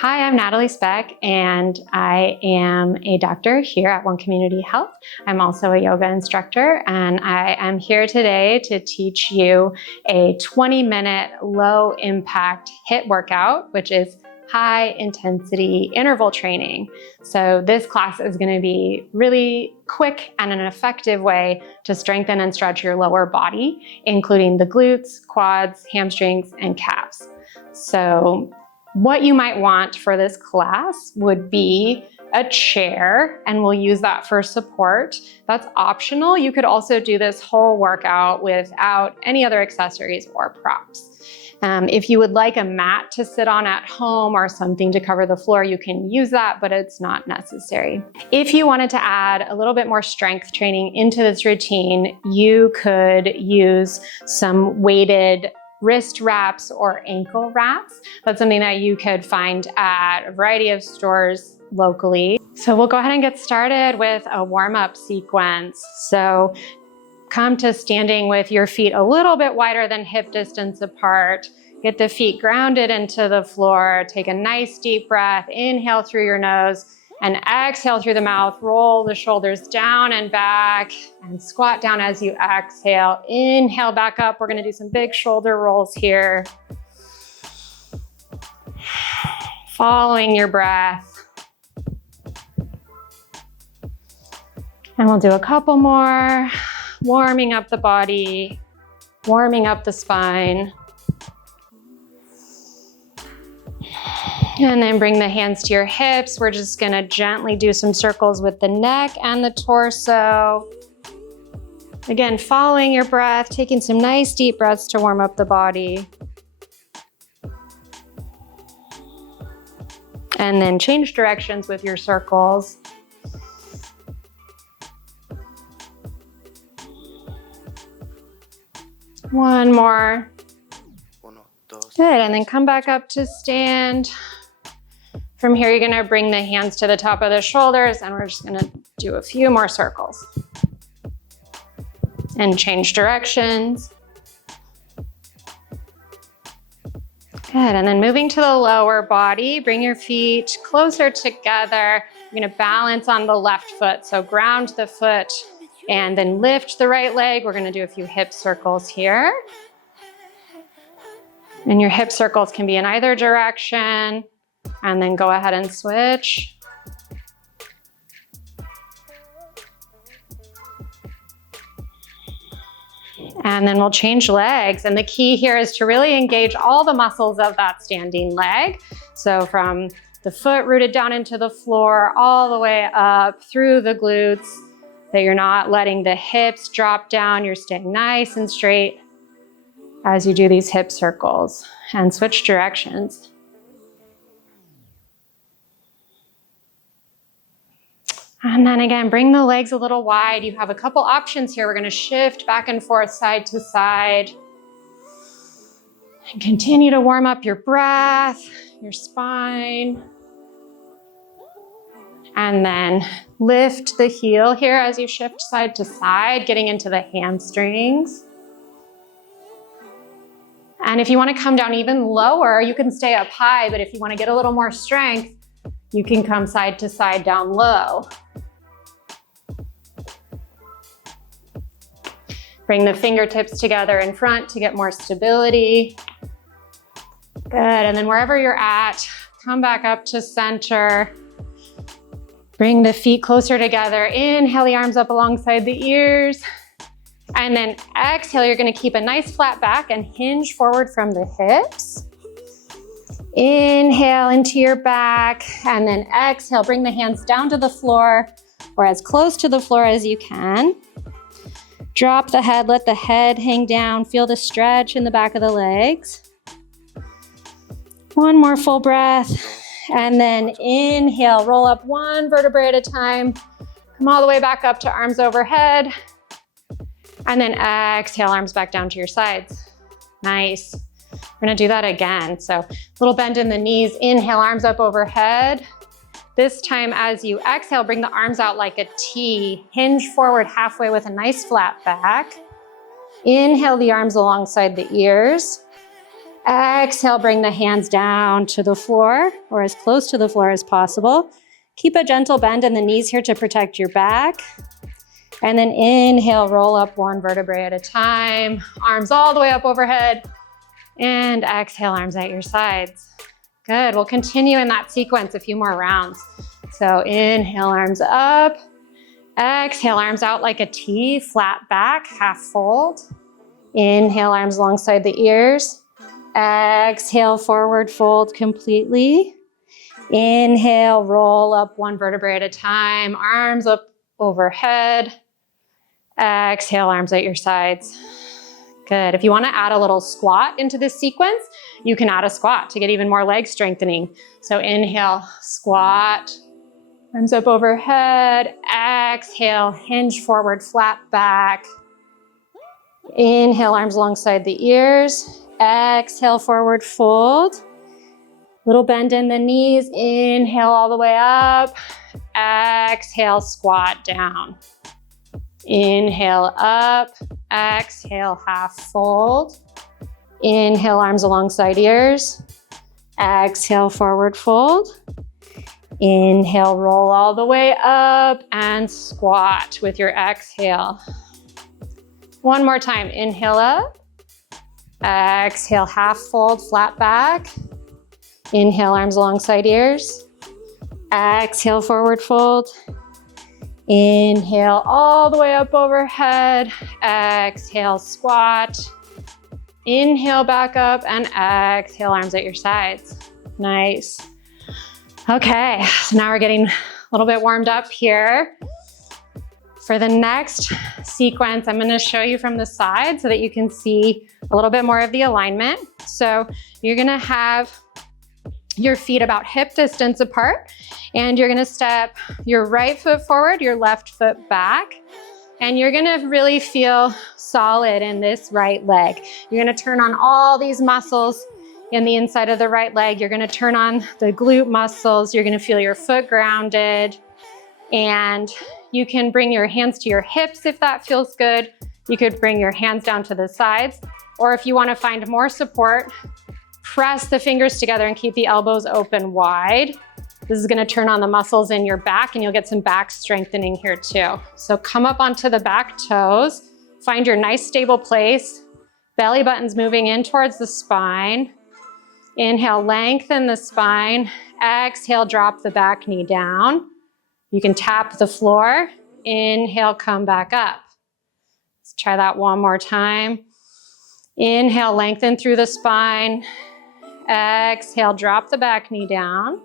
Hi, I'm Natalie Speck, and I am a doctor here at One Community Health. I'm also a yoga instructor, and I am here today to teach you a 20-minute low-impact HIIT workout, which is high-intensity interval training. So this class is going to be really quick and an effective way to strengthen and stretch your lower body, including the glutes, quads, hamstrings, and calves. So what you might want for this class would be a chair, and we'll use that for support. That's optional. You could also do this whole workout without any other accessories or props. If you would like a mat to sit on at home or something to cover the floor, you can use that, but it's not necessary. If you wanted to add a little bit more strength training into this routine, you could use some weighted wrist wraps or ankle wraps. That's something that you could find at a variety of stores locally. So we'll go ahead and get started with a warm-up sequence. So come to standing with your feet a little bit wider than hip distance apart. Get the feet grounded into the floor. Take a nice deep breath. Inhale through your nose and exhale through the mouth. Roll the shoulders down and back and squat down as you exhale. Inhale back up. We're going to do some big shoulder rolls here. Following your breath. And we'll do a couple more. Warming up the body, warming up the spine. And then bring the hands to your hips. We're just gonna gently do some circles with the neck and the torso. Again, following your breath, taking some nice deep breaths to warm up the body. And then change directions with your circles. One more. Good, and then come back up to stand. From here, you're gonna bring the hands to the top of the shoulders, and we're just gonna do a few more circles. And change directions. Good, and then moving to the lower body, bring your feet closer together. You're gonna balance on the left foot, so ground the foot and then lift the right leg. We're gonna do a few hip circles here. And your hip circles can be in either direction. And then go ahead and switch. And then we'll change legs. And the key here is to really engage all the muscles of that standing leg. So from the foot rooted down into the floor, all the way up through the glutes, that you're not letting the hips drop down. You're staying nice and straight as you do these hip circles. And switch directions. And then again, bring the legs a little wide. You have a couple options here. We're gonna shift back and forth, side to side. And continue to warm up your breath, your spine. And then lift the heel here as you shift side to side, getting into the hamstrings. And if you want to come down even lower, you can stay up high, but if you want to get a little more strength, you can come side to side down low. Bring the fingertips together in front to get more stability. Good, and then wherever you're at, come back up to center. Bring the feet closer together. Inhale the arms up alongside the ears. And then exhale, you're gonna keep a nice flat back and hinge forward from the hips. Inhale into your back, and then exhale, bring the hands down to the floor or as close to the floor as you can. Drop the head, let the head hang down. Feel the stretch in the back of the legs. One more full breath. And then inhale, roll up one vertebrae at a time. Come all the way back up to arms overhead. And then exhale, arms back down to your sides. Nice. We're gonna do that again. So little bend in the knees, inhale, arms up overhead. This time as you exhale, bring the arms out like a T. Hinge forward halfway with a nice flat back. Inhale the arms alongside the ears. Exhale, bring the hands down to the floor or as close to the floor as possible. Keep a gentle bend in the knees here to protect your back. And then inhale, roll up one vertebrae at a time. Arms all the way up overhead. And exhale, arms at your sides. Good, we'll continue in that sequence a few more rounds. So inhale, arms up. Exhale, arms out like a T, flat back, half fold. Inhale, arms alongside the ears. Exhale, forward fold completely. Inhale, roll up one vertebrae at a time. Arms up overhead. Exhale, arms at your sides. Good. If you want to add a little squat into this sequence, you can add a squat to get even more leg strengthening. So inhale, squat, arms up overhead. Exhale, hinge forward, flat back. Inhale, arms alongside the ears. Exhale, forward fold. Little bend in the knees. Inhale all the way up. Exhale, squat down. Inhale up. Exhale, half fold. Inhale, arms alongside ears. Exhale, forward fold. Inhale, roll all the way up and squat with your exhale. One more time, inhale up. Exhale, half fold, flat back. Inhale, arms alongside ears. Exhale, forward fold. Inhale, all the way up overhead. Exhale, squat. Inhale, back up, and exhale, arms at your sides. Nice. Okay, so now we're getting a little bit warmed up here. For the next sequence, I'm going to show you from the side so that you can see a little bit more of the alignment. So you're going to have your feet about hip distance apart, and you're going to step your right foot forward, your left foot back, and you're going to really feel solid in this right leg. You're going to turn on all these muscles in the inside of the right leg. You're going to turn on the glute muscles. You're going to feel your foot grounded, and you can bring your hands to your hips if that feels good. You could bring your hands down to the sides, or if you want to find more support, press the fingers together and keep the elbows open wide. This is going to turn on the muscles in your back, and you'll get some back strengthening here too. So come up onto the back toes, find your nice stable place, belly button's moving in towards the spine. Inhale, lengthen the spine. Exhale, drop the back knee down. You can tap the floor. Inhale, come back up. Let's try that one more time. Inhale, lengthen through the spine. Exhale, drop the back knee down.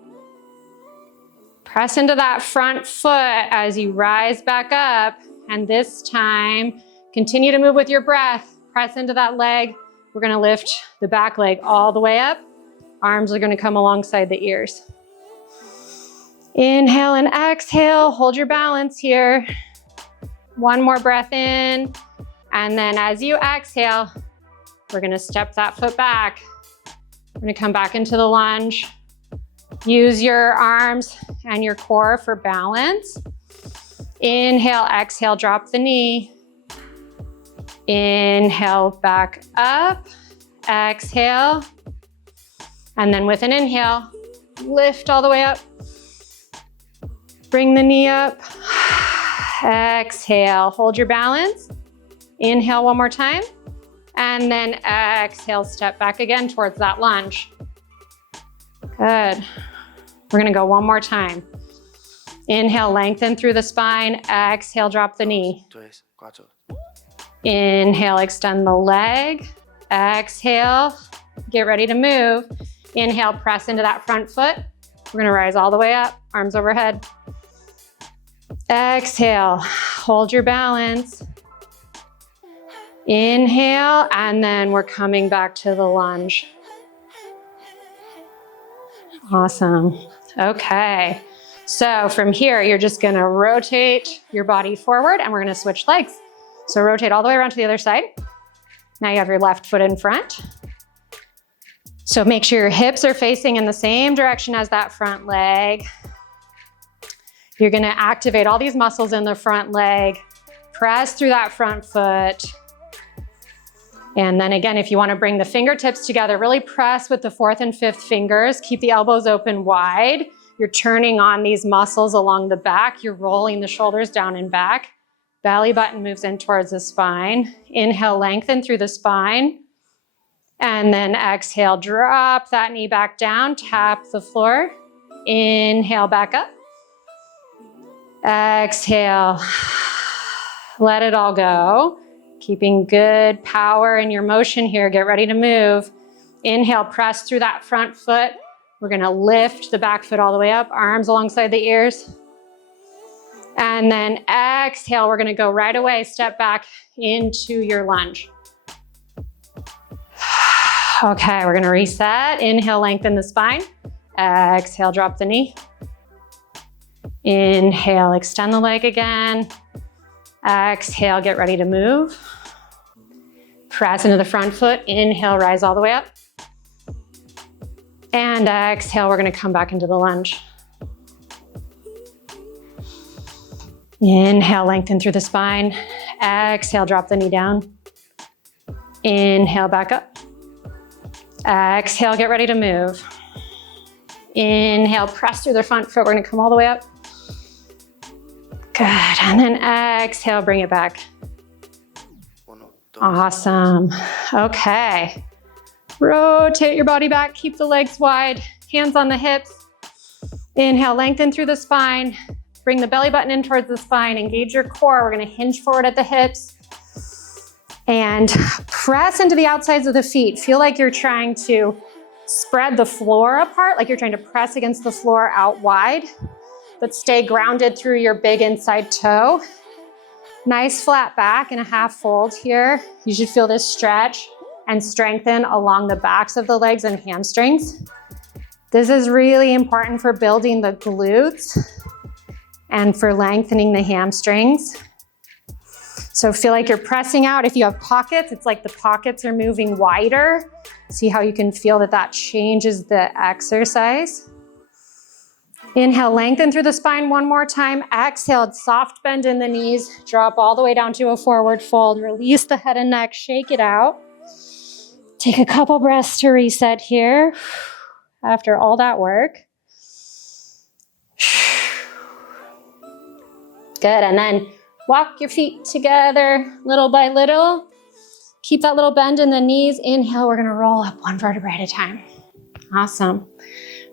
Press into that front foot as you rise back up. And this time, continue to move with your breath. Press into that leg. We're going to lift the back leg all the way up. Arms are going to come alongside the ears. Inhale and exhale. Hold your balance here. One more breath in. And then as you exhale, we're going to step that foot back. We're going to come back into the lunge. Use your arms and your core for balance. Inhale, exhale, drop the knee. Inhale, back up. Exhale. And then with an inhale, lift all the way up. Bring the knee up. Exhale, hold your balance. Inhale one more time. And then exhale, step back again towards that lunge. Good. We're gonna go one more time. Inhale, lengthen through the spine. Exhale, drop the knee. Inhale, extend the leg. Exhale, get ready to move. Inhale, press into that front foot. We're gonna rise all the way up, arms overhead. Exhale, hold your balance. Inhale, and then we're coming back to the lunge. Awesome. Okay. So from here, you're just gonna rotate your body forward, and we're gonna switch legs. So rotate all the way around to the other side. Now you have your left foot in front. So make sure your hips are facing in the same direction as that front leg. You're gonna activate all these muscles in the front leg. Press through that front foot. And then again, if you want to bring the fingertips together, really press with the fourth and fifth fingers. Keep the elbows open wide. You're turning on these muscles along the back. You're rolling the shoulders down and back. Belly button moves in towards the spine. Inhale, lengthen through the spine. And then exhale, drop that knee back down, tap the floor. Inhale, back up. Exhale, let it all go. Keeping good power in your motion here. Get ready to move. Inhale, press through that front foot. We're gonna lift the back foot all the way up, arms alongside the ears. And then exhale, we're gonna go right away, step back into your lunge. Okay, we're gonna reset. Inhale, lengthen the spine. Exhale, drop the knee. Inhale, extend the leg again. Exhale, get ready to move. Press into the front foot. Inhale, rise all the way up. And exhale, we're gonna come back into the lunge. Inhale, lengthen through the spine. Exhale, drop the knee down. Inhale, back up. Exhale, get ready to move. Inhale, press through the front foot. We're gonna come all the way up. Good, and then exhale, bring it back. Awesome, okay. Rotate your body back, keep the legs wide, hands on the hips. Inhale, lengthen through the spine. Bring the belly button in towards the spine, engage your core. We're gonna hinge forward at the hips. And press into the outsides of the feet. Feel like you're trying to spread the floor apart, like you're trying to press against the floor out wide, but stay grounded through your big inside toe. Nice flat back and a half fold here. You should feel this stretch and strengthen along the backs of the legs and hamstrings. This is really important for building the glutes and for lengthening the hamstrings. So feel like you're pressing out. If you have pockets, it's like the pockets are moving wider. See how you can feel that that changes the exercise. Inhale, lengthen through the spine one more time. Exhale, soft bend in the knees. Drop all the way down to a forward fold. Release the head and neck, shake it out. Take a couple breaths to reset here after all that work. Good, and then walk your feet together little by little. Keep that little bend in the knees. Inhale, we're gonna roll up one vertebrae at a time. Awesome.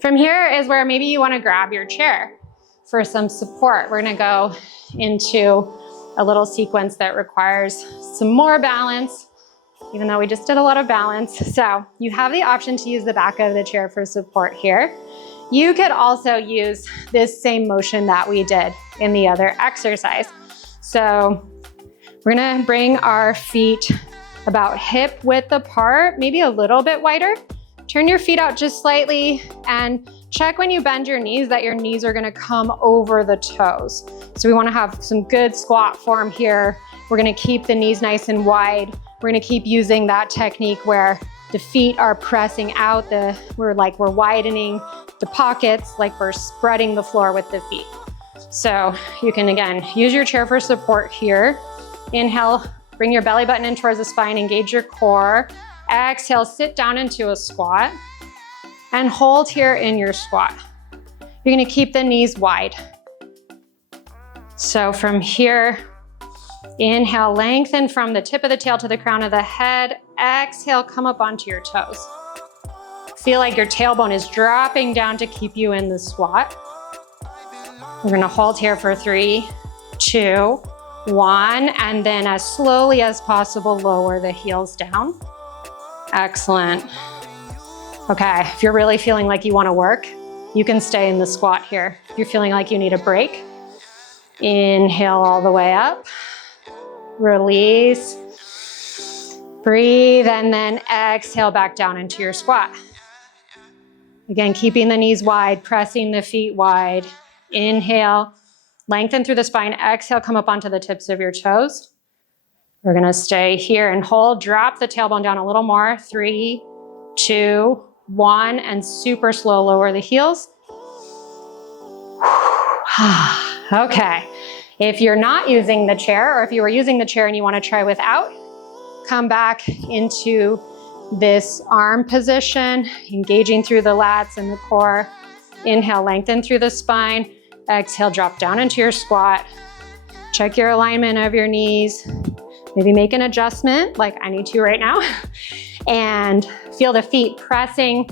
From here is where maybe you wanna grab your chair for some support. We're gonna go into a little sequence that requires some more balance, even though we just did a lot of balance. So you have the option to use the back of the chair for support here. You could also use this same motion that we did in the other exercise. So we're gonna bring our feet about hip width apart, maybe a little bit wider. Turn your feet out just slightly and check when you bend your knees that your knees are gonna come over the toes. So we wanna have some good squat form here. We're gonna keep the knees nice and wide. We're gonna keep using that technique where the feet are pressing out, we're widening the pockets, like we're spreading the floor with the feet. So you can, again, use your chair for support here. Inhale, bring your belly button in towards the spine, engage your core. Exhale, sit down into a squat and hold here in your squat. You're gonna keep the knees wide. So from here, inhale, lengthen from the tip of the tail to the crown of the head. Exhale, come up onto your toes. Feel like your tailbone is dropping down to keep you in the squat. We're gonna hold here for 3, 2, 1, and then as slowly as possible, lower the heels down. Excellent. Okay, if you're really feeling like you wanna work, you can stay in the squat here. If you're feeling like you need a break, inhale all the way up, release, breathe, and then exhale back down into your squat. Again, keeping the knees wide, pressing the feet wide. Inhale, lengthen through the spine. Exhale, come up onto the tips of your toes. We're gonna stay here and hold. Drop the tailbone down a little more. 3, 2, 1, and super slow, lower the heels. Okay, if you're not using the chair, or if you were using the chair and you wanna try without, come back into this arm position, engaging through the lats and the core. Inhale, lengthen through the spine. Exhale, drop down into your squat. Check your alignment of your knees. Maybe make an adjustment like I need to right now. And feel the feet pressing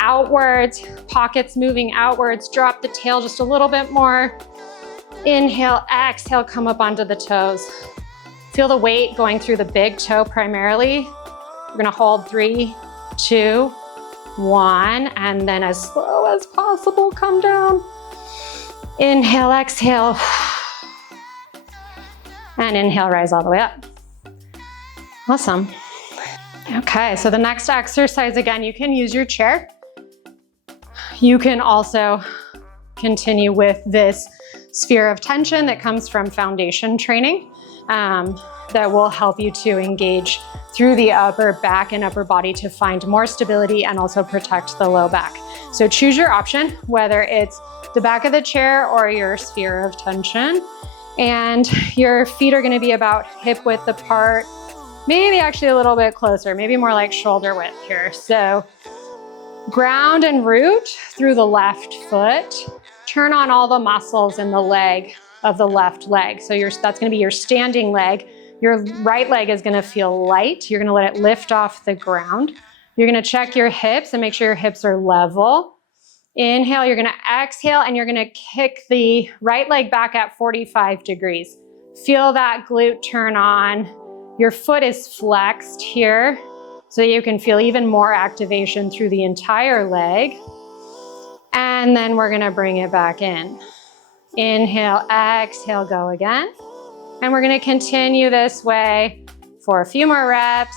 outwards, pockets moving outwards. Drop the tail just a little bit more. Inhale, exhale, come up onto the toes. Feel the weight going through the big toe primarily. We're gonna hold 3, 2, 1, and then as slow as possible, come down. Inhale, exhale. And inhale, rise all the way up. Awesome. Okay, so the next exercise, again, you can use your chair. You can also continue with this sphere of tension that comes from foundation training that will help you to engage through the upper back and upper body to find more stability and also protect the low back. So choose your option, whether it's the back of the chair or your sphere of tension. And your feet are gonna be about hip width apart, maybe actually a little bit closer, maybe more like shoulder width here. So ground and root through the left foot. Turn on all the muscles in the leg of the left leg. So that's gonna be your standing leg. Your right leg is gonna feel light. You're gonna let it lift off the ground. You're gonna check your hips and make sure your hips are level. Inhale, you're gonna exhale, and you're gonna kick the right leg back at 45 degrees. Feel that glute turn on. Your foot is flexed here, so you can feel even more activation through the entire leg. And then we're gonna bring it back in. Inhale, exhale, go again. And we're gonna continue this way for a few more reps.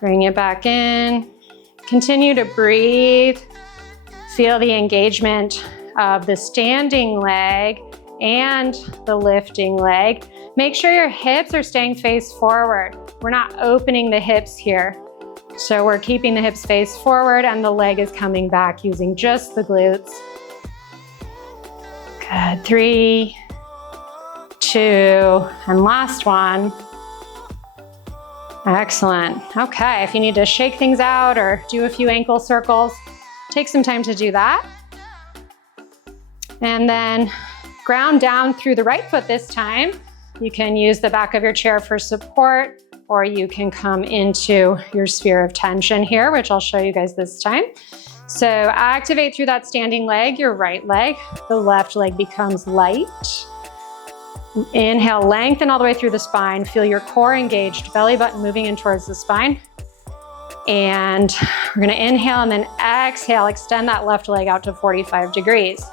Bring it back in. Continue to breathe. Feel the engagement of the standing leg and the lifting leg. Make sure your hips are staying face forward. We're not opening the hips here. So we're keeping the hips face forward and the leg is coming back using just the glutes. Good, 3, 2, and last one. Excellent. Okay, if you need to shake things out or do a few ankle circles, take some time to do that. And then ground down through the right foot this time. You can use the back of your chair for support, or you can come into your sphere of tension here, which I'll show you guys this time. So activate through that standing leg, your right leg. The left leg becomes light. Inhale, lengthen all the way through the spine. Feel your core engaged, belly button moving in towards the spine. And we're gonna inhale and then exhale, extend that left leg out to 45 degrees.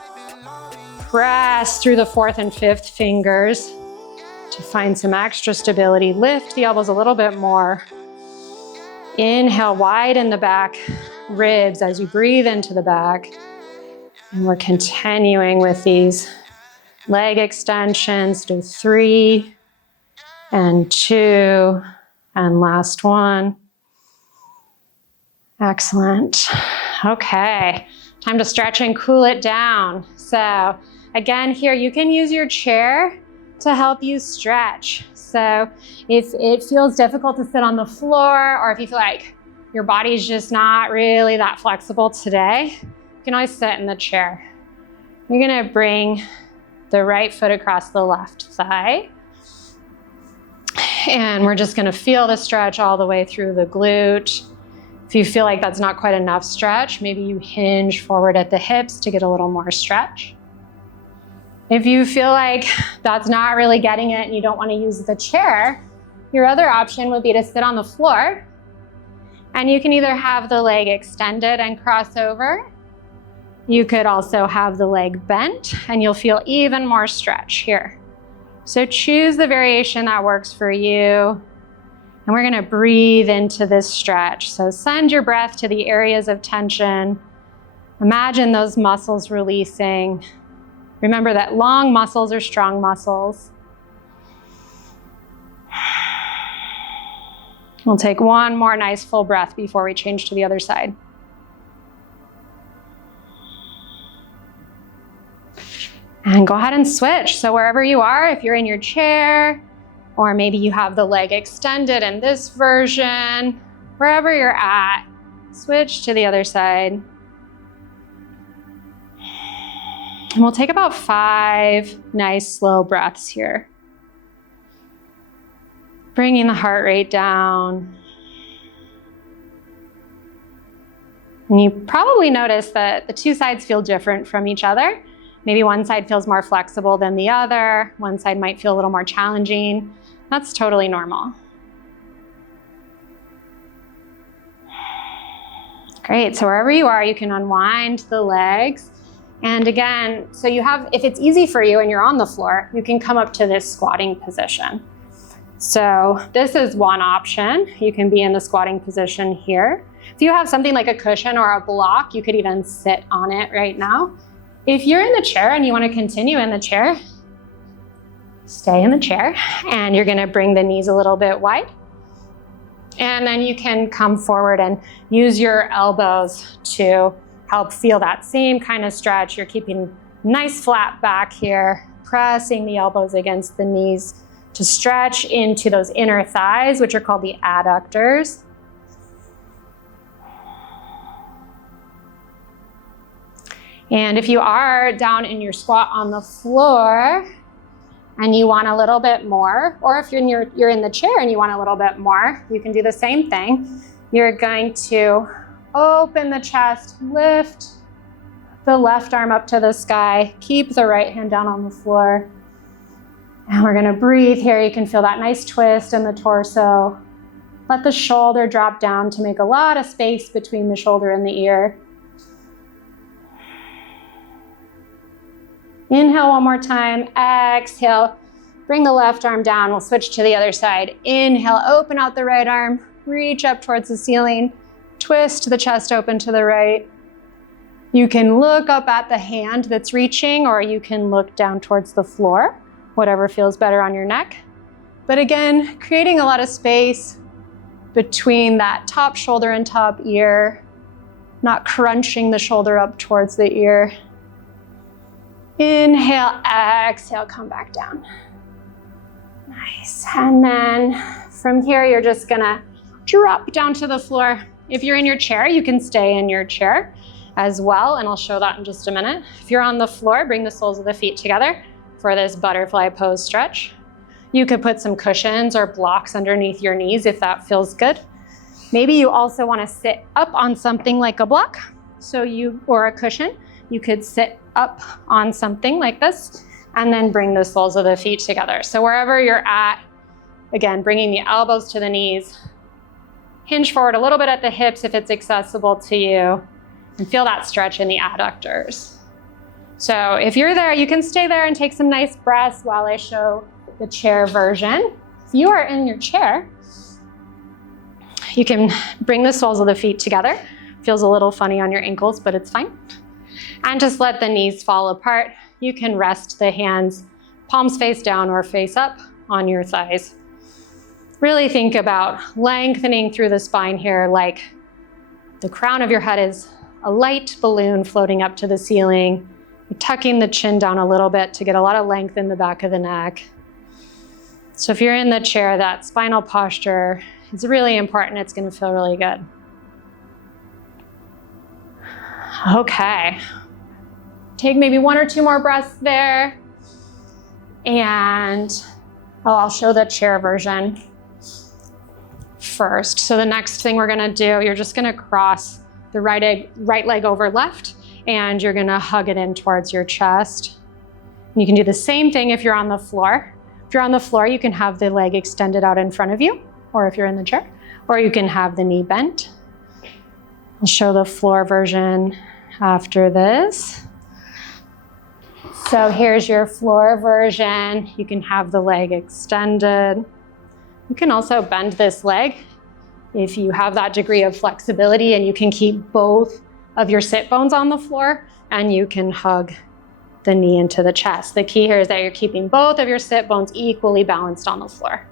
Press through the 4th and 5th fingers to find some extra stability. Lift the elbows a little bit more. Inhale, widen the back ribs as you breathe into the back. And we're continuing with these leg extensions. Do 3 and 2 and last one. Excellent. Okay, time to stretch and cool it down. So again, here you can use your chair to help you stretch. So if it feels difficult to sit on the floor, or if you feel like your body's just not really that flexible today, you can always sit in the chair. You're gonna bring the right foot across the left thigh. And we're just gonna feel the stretch all the way through the glute. If you feel like that's not quite enough stretch, maybe you hinge forward at the hips to get a little more stretch. If you feel like that's not really getting it and you don't want to use the chair, your other option would be to sit on the floor. And you can either have the leg extended and cross over. You could also have the leg bent and you'll feel even more stretch here. So choose the variation that works for you. And we're gonna breathe into this stretch. So send your breath to the areas of tension. Imagine those muscles releasing. Remember that long muscles are strong muscles. We'll take one more nice full breath before we change to the other side. And go ahead and switch. So wherever you are, if you're in your chair or maybe you have the leg extended in this version. Wherever you're at, switch to the other side. And we'll take about 5 nice slow breaths here. Bringing the heart rate down. And you probably notice that the 2 sides feel different from each other. Maybe one side feels more flexible than the other. One side might feel a little more challenging. That's totally normal. Great, so wherever you are, you can unwind the legs. And again, so you have, if it's easy for you and you're on the floor, you can come up to this squatting position. So this is one option. You can be in the squatting position here. If you have something like a cushion or a block, you could even sit on it right now. If you're in the chair and you want to continue in the chair, stay in the chair, and you're going to bring the knees a little bit wide. And then you can come forward and use your elbows to help feel that same kind of stretch. You're keeping nice flat back here, pressing the elbows against the knees to stretch into those inner thighs, which are called the adductors. And if you are down in your squat on the floor and you want a little bit more, or if you're in the chair and you want a little bit more, you can do the same thing. You're going to open the chest, lift the left arm up to the sky, keep the right hand down on the floor. And we're gonna breathe here. You can feel that nice twist in the torso. Let the shoulder drop down to make a lot of space between the shoulder and the ear. Inhale one more time, exhale, bring the left arm down. We'll switch to the other side. Inhale, open out the right arm, reach up towards the ceiling, twist the chest open to the right. You can look up at the hand that's reaching, or you can look down towards the floor, whatever feels better on your neck. But again, creating a lot of space between that top shoulder and top ear, not crunching the shoulder up towards the ear. Inhale, exhale, come back down. Nice. And then from here, you're just gonna drop down to the floor. If you're in your chair, you can stay in your chair as well, and I'll show that in just a minute. If you're on the floor, bring the soles of the feet together for this butterfly pose stretch. You could put some cushions or blocks underneath your knees if that feels good. Maybe you also want to sit up on something like a block, or a cushion. You could sit up on something like this and then bring the soles of the feet together. So wherever you're at, again, bringing the elbows to the knees, hinge forward a little bit at the hips if it's accessible to you, and feel that stretch in the adductors. So if you're there, you can stay there and take some nice breaths while I show the chair version. If you are in your chair, you can bring the soles of the feet together. Feels a little funny on your ankles, but it's fine. And just let the knees fall apart. You can rest the hands, palms face down or face up on your thighs. Really think about lengthening through the spine here, like the crown of your head is a light balloon floating up to the ceiling. You're tucking the chin down a little bit to get a lot of length in the back of the neck. So if you're in the chair, that spinal posture is really important. It's going to feel really good. Okay. Take maybe 1 or 2 more breaths there. And I'll show the chair version first. So the next thing we're gonna do, you're just gonna cross the right leg over left, and you're gonna hug it in towards your chest. And you can do the same thing if you're on the floor. If you're on the floor, you can have the leg extended out in front of you, or if you're in the chair, or you can have the knee bent. I'll show the floor version after this. So here's your floor version. You can have the leg extended. You can also bend this leg if you have that degree of flexibility, and you can keep both of your sit bones on the floor, and you can hug the knee into the chest. The key here is that you're keeping both of your sit bones equally balanced on the floor.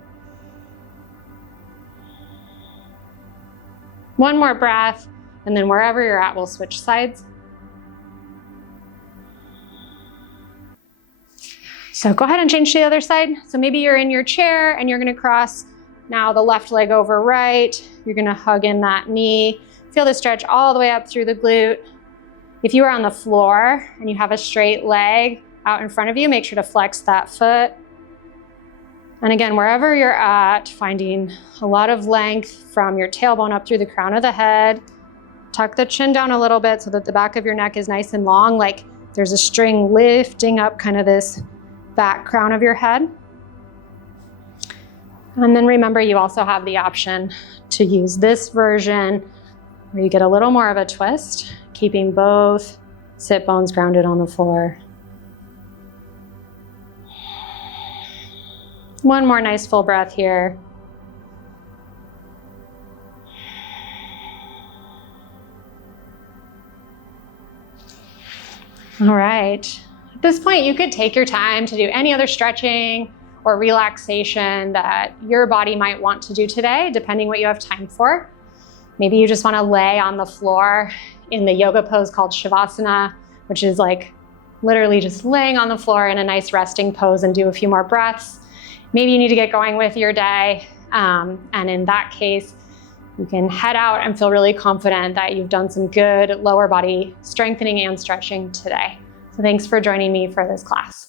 One more breath, and then wherever you're at, we'll switch sides. So go ahead and change to the other side. So maybe you're in your chair and you're gonna cross now the left leg over right. You're gonna hug in that knee. Feel the stretch all the way up through the glute. If you are on the floor and you have a straight leg out in front of you, make sure to flex that foot. And again, wherever you're at, finding a lot of length from your tailbone up through the crown of the head. Tuck the chin down a little bit so that the back of your neck is nice and long, like there's a string lifting up kind of this back crown of your head. And then remember, you also have the option to use this version where you get a little more of a twist, keeping both sit bones grounded on the floor. One more nice full breath here. All right. At this point, you could take your time to do any other stretching or relaxation that your body might want to do today, depending what you have time for. Maybe you just want to lay on the floor in the yoga pose called Shavasana, which is like literally just laying on the floor in a nice resting pose and do a few more breaths. Maybe you need to get going with your day. And in that case, you can head out and feel really confident that you've done some good lower body strengthening and stretching today. So thanks for joining me for this class.